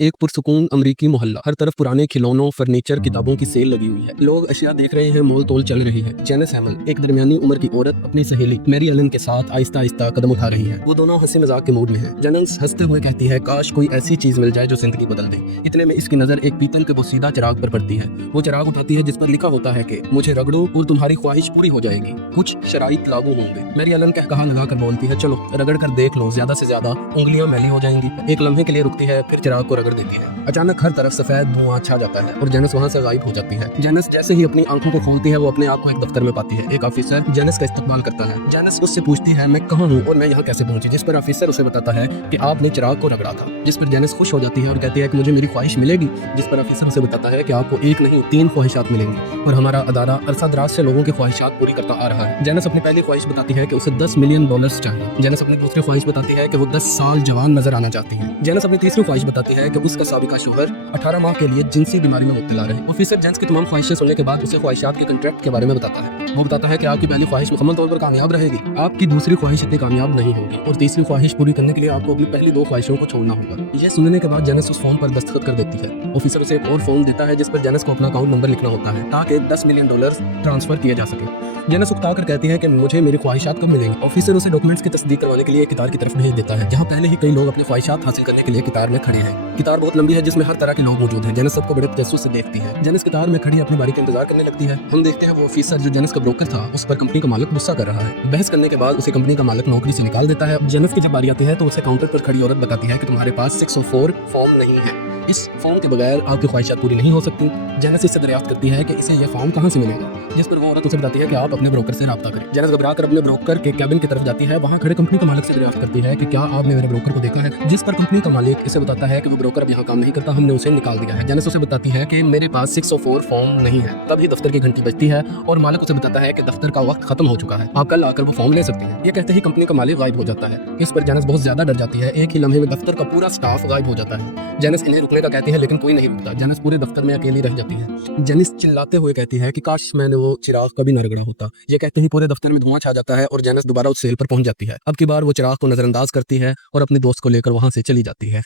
एक पुरसुकून अमरीकी मोहल्ला, हर तरफ पुराने खिलौनों, फर्नीचर, किताबों की सेल लगी हुई है। लोग अशिया देख रहे हैं, मोल तोल चल रही है। जेनिस हैमल, एक दरमियानी उम्र की औरत, अपनी सहेली मैरी एलन के साथ आहिस्ता आहिस्ता कदम उठा रही है। वो दोनों हंसी मजाक के मूड में है। जेनिस हंसते हुए कहती है, काश कोई ऐसी चीज मिल जाए जो जिंदगी बदल दे। इतने में इसकी नजर एक पीतल के बोसीदा चिराग पर पड़ती है। वो चिराग उठाती है जिस पर लिखा होता है कि मुझे रगड़ो और तुम्हारी ख्वाहिश पूरी हो जाएगी, कुछ शराइत लागू होंगे। मैरी एलन कहा लगा कर बोलती है, चलो रगड़ कर देख लो, ज्यादा से ज्यादा उंगलियां मैली हो जाएंगी। एक लम्हे के लिए रुकती है, फिर चिराग को रगड़ देती है। अचानक हर तरफ सफेद धुआं छा जाता है और जेनिस वहां से गायब हो जाती है। जेनिस जैसे ही अपनी आंखों को खोलती है, वो अपने आप को एक दफ्तर में पाती है। एक ऑफिसर जेनिस का इस्तकबाल करता है। जेनिस उससे पूछती है, मैं कहाँ हूँ और मैं यहाँ कैसे पहुंची, जिस पर ऑफिसर उसे बताता है कि आपने चिराग को रगड़ा था। जिस पर जेनिस खुश हो जाती है और कहती है कि मुझे मेरी ख्वाहिश मिलेगी। जिस पर ऑफिसर उसे बताता है कि आपको एक नहीं 3 ख्वाहिशात मिलेंगी और हमारा अदारा अरसा दराज से लोगों की ख्वाहिशात पूरी करता आ रहा है। जेनिस अपनी पहली ख्वाहिश बताती है कि उसे $10 मिलियन चाहिए। जेनिस अपनी दूसरी ख्वाहिश बताती है कि वो 10 साल जवान नजर आना चाहती है। जेनिस अपनी तीसरी ख्वाहिश बताती है कि उसका साबिका शोहर 18 माह के लिए जिनसी बीमारी में मुब्तला रहे। ऑफिसर जेनिस की तमाम ख्वाहिशें सुनने के बाद उसे ख्वाहिशात के कॉन्ट्रैक्ट के बारे में बताता है। वो बताता है कि आपकी पहली ख्वाहिश मुकम्मल तौर पर कामयाब रहेगी, आपकी दूसरी ख्वाहिश इतनी कामयाब नहीं होगी और तीसरी ख्वाहिश पूरी करने के लिए आपको अपनी पहली 2 ख्वाहिशों को छोड़ना होगा। ये सुनने के बाद जेनिस उस फॉर्म पर दस्तखत कर देती है। ऑफिसर उसे एक और फॉर्म देता है जिस पर जेनिस को अपना अकाउंट नंबर लिखना होता है ताकि $10 मिलियन ट्रांसफर किए जा सके। जेनिस उकता कर कहती है कि मुझे मेरी ख्वाहिशात कब मिलेंगी। ऑफिसर उसे डॉक्यूमेंट्स की तस्दीक करवाने के लिए कितार की तरफ भेज देता है, जहाँ पहले ही कई लोग अपनी ख्वाहिशात हासिल करने के लिए कितार में खड़े हैं। कितार बहुत लंबी है जिसमें हर तरह के लोग मौजूद हैं। जेनिस सबको बड़े तजस्सुस से देखती है। जेनिस कितार में खड़ी अपनी बारी का इंतजार करने लगती है। हम देखते हैं वो ऑफिसर जो जेनिस का ब्रोकर था, उस पर कंपनी का मालिक गुस्सा कर रहा है। बहस करने के बाद उसे कंपनी का मालिक नौकरी से निकाल देता है। जेनिस की जब बारी आती है तो उसे काउंटर पर खड़ी औरत बताती है कि तुम्हारे पास 604 फॉर्म नहीं है, इस फॉर्म के बगैर आपकी ख्वाहिशात पूरी नहीं हो सकती। जेनिस इससे दरियाफ्त करती है कि इसे यह फॉर्म कहाँ से मिलेगा, जिस पर वो औरत उसे बताती है कि आप अपने ब्रोकर से राब्ता करें। जेनिस घबरा कर अपने ब्रोकर के कैबिन की तरफ जाती है। वहाँ खड़े कंपनी के मालिक से दरियाफ्त करती है कि क्या आपने मेरे ब्रोकर को देखा है, जिस पर कंपनी का मालिक इसे बताता है कि वो ब्रोकर अब यहाँ काम नहीं करता, हमने उसे निकाल दिया है। जेनिस उसे बताती है कि मेरे पास 604 फॉर्म नहीं है। तभी दफ्तर की घंटी बजती है और मालिक उसे बताता है कि दफ्तर का वक्त खत्म हो चुका है, आप कल आकर वो फॉर्म ले सकते हैं। ये कहते ही कंपनी का मालिक गायब हो जाता है। इस पर जेनिस बहुत ज्यादा डर जाती है। एक ही लम्हे में दफ्तर का पूरा स्टाफ गायब हो जाता है। जेनिस इन्हें रुकने का कहती है लेकिन कोई नहीं रुकता। जेनिस पूरे दफ्तर में अकेली रह जाती है। जेनिस चिल्लाते हुए कहती है कि काश मैंने वो चिराग कभी न रगड़ा होता। ये कहते ही पूरे दफ्तर में धुआं छा जाता है और जेनिस दोबारा उस सेल पर पहुंच जाती है। अब की बार वो चिराग को नजरअंदाज करती है और अपने दोस्त को लेकर वहां से चली जाती है।